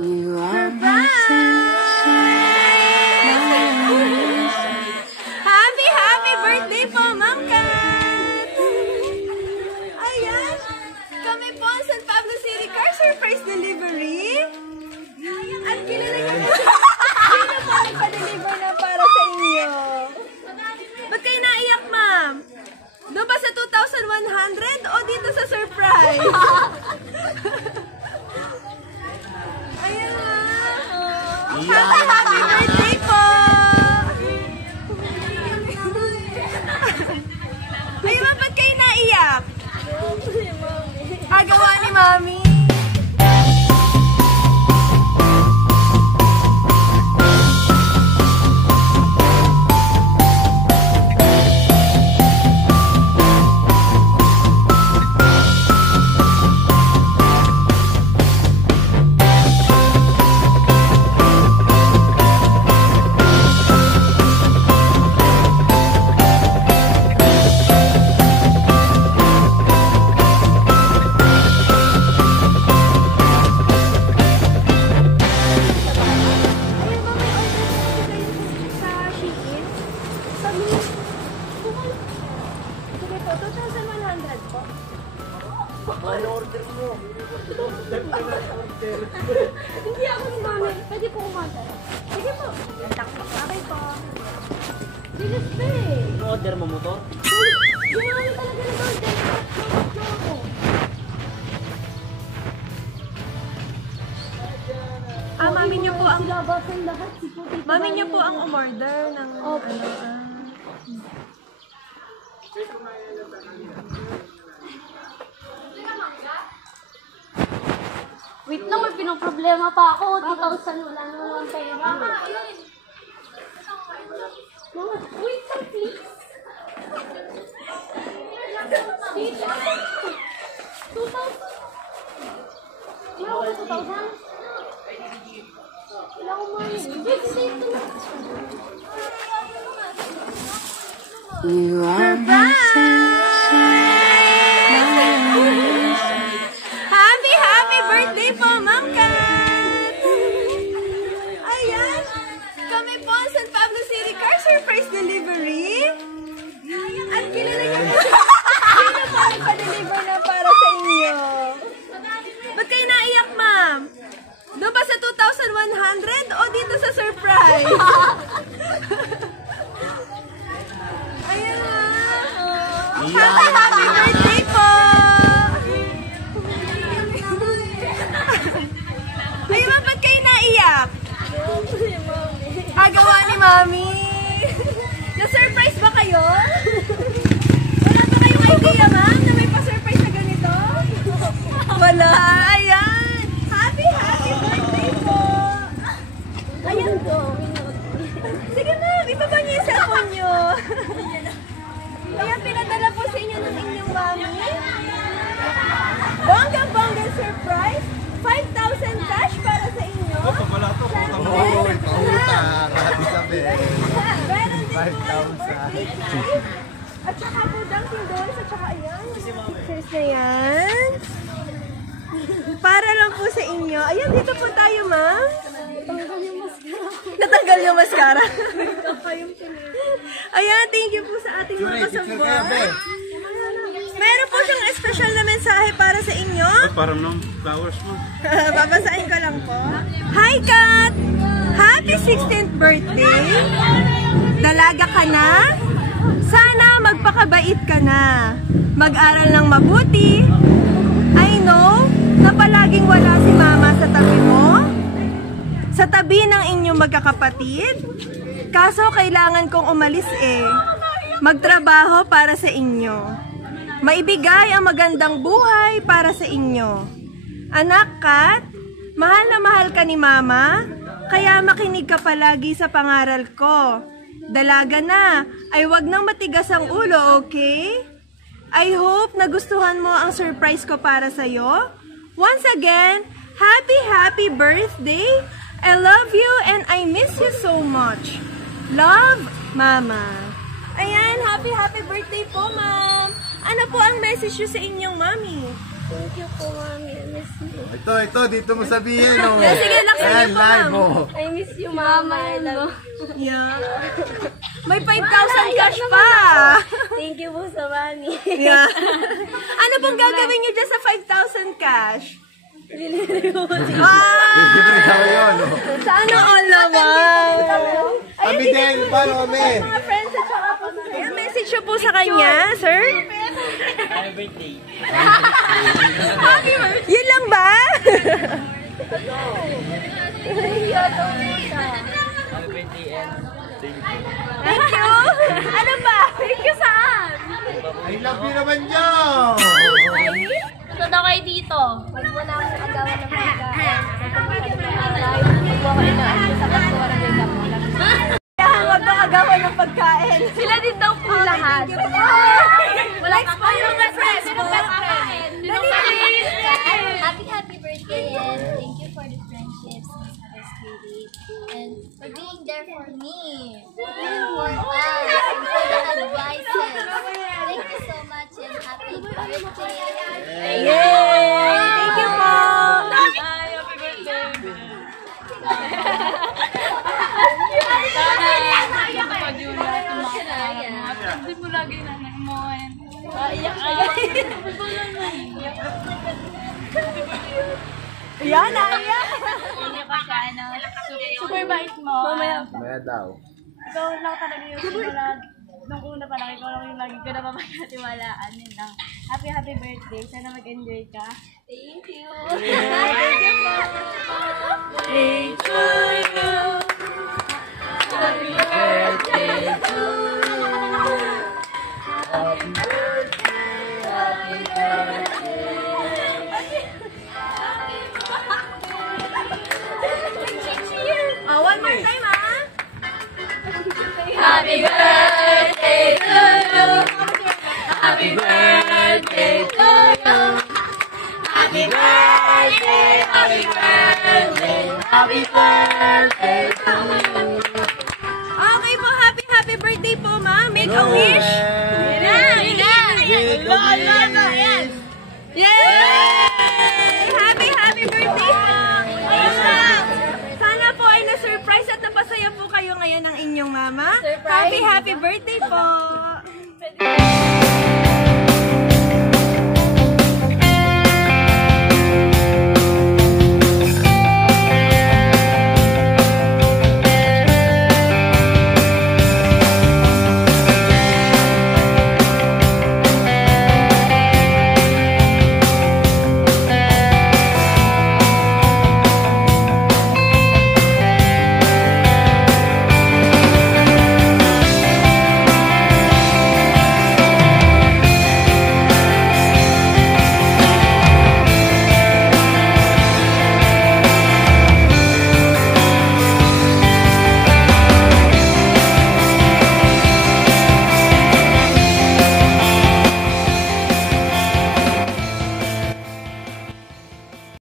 You are my sunshine. Happy birthday po, Ma'am Kat! Ayan, kami po ang San Pablo City Car Surprise Delivery. At kilala niyo po sino po nagpa-deliver na para sa inyo. Ba't kayo naiyak, Ma'am? Doon ba sa 2,100 o dito sa surprise? Ayan nga. Happy birthday po! Ay, Ma'am, ba't kayo naiyak? Gawa ni Mami. Hindi ako ni Mami. Pwede po kumanta. Sige po. Okay po. Sige po eh. Order mo motor? Yung Mami talaga nag-order. Ako. Mami niyo po ang... Silabasan lahat. Mami niyo po ang umorder ng... Wait lang, may pinoproblema pa ako. 2,000 wala naman pera. Mama, wait lang, please. Please, 2,000. Wala ko 2,000? Wala ko money. Wait, save to na. You are my sunshine. Happy birthday po, Ma'am Kat! Ayan, kami po ang San Pablo City Car Surprise Delivery. At kilala niyo po sino po nagpa-deliver na para sa inyo. Ba't kayo naiyak, Ma'am? Doon ba sa 2,100 o dito sa surprise? Ayan nga. Happy birthday po! Ay, Ma'am, ba't kayo naiyak? Gawa ni Mami. Na-surprise ba kayo? Wala ba kayong idea, Ma'am, na may pa-surprise na ganito? Wala. Ayan. Happy birthday po. Ayan po. Sige, Ma'am, ibaba niyo yung cellphone niyo. Ayan, pinadala po sa inyo ng inyong Mami. Bonggang surprise. 5,000 cash para sa inyo. Meron din po 5,000. At saka po Dunkin Donuts at saka ayan. Pictures na yan. Para lang po sa inyo. Ayan, dito po tayo, Ma'am. Natanggal yung mascara. Ayan, thank you po sa ating mga kasabwat. Meron po siyang espesyal na mensahe para sa inyo. Parang ng flowers mo. Babasahin ko lang po. Hi, Kat! Happy 16th birthday! Dalaga ka na? Sana magpakabait ka na. Mag-aral ng mabuti. I know na palaging wala si Mama sa tabi mo. Sa tabi ng inyong magkakapatid. Kaso kailangan kong umalis eh. Magtrabaho para sa inyo. Maibigay ang magandang buhay para sa inyo. Anak Kat, mahal na mahal ka ni Mama, kaya makinig ka palagi sa pangaral ko. Dalaga na, ay wag nang matigas ang ulo, okay? I hope nagustuhan mo ang surprise ko para sa'yo. Once again, happy birthday! I love you and I miss you so much. Love, Mama. Ayan, happy birthday po, Ma'am. Ano po ang message nyo sa inyong Mami? Thank you po, Mami. I miss you. Ito, dito mo sabihin, oh. Sige, laksan Ayan, niyo po, live, ma'am. oh. I miss you, Mama. I love you. Yeah. May 5,000 cash pa. Thank you po sa money. Yeah. Ano pong gagawin niyo dyan sa 5,000 cash? Wow! Libre kami yun, oh. Sana all naman. Kami din, paano kami? Mga friends at saka po sa kanya. Message niyo po sa kanya, sir. Happy birthday. Yun lang ba? Thank you. Ano ba? Thank you saan? I love you naman nyo. Ito daw kayo dito. Pag wala akong agawan ng pagkain. Pag kayo na sa kasuwaran ng gamulan. Huwag bang agawan ng pagkain. Sila din daw po lahat. Wala pa po yung friends po. Happy birthday and thank you for the friendships and spirit and for being there for me and for us and for the advices. Thank you so much and happy birthday. Yay! Thank you po. Hindi mo lagi nanay mo. Yan, Aya. Super bait mo. Maya daw. Ikaw lang talaga yung simula. Nung una pa lang, ikaw lang yung lagi ko na mapagkatiwalaan. Yun lang. Happy birthday. Sana mag-enjoy ka. Thank you. One more time, ah. Happy birthday to you. Happy birthday to you. Happy birthday, happy birthday, happy birthday to you. Okay po, happy birthday po, ma. Make a wish. Yay! Happy birthday po. Sana po ay na-surprise at napasaya po kayo ngayon ng inyong mama. Surprise. Happy birthday po.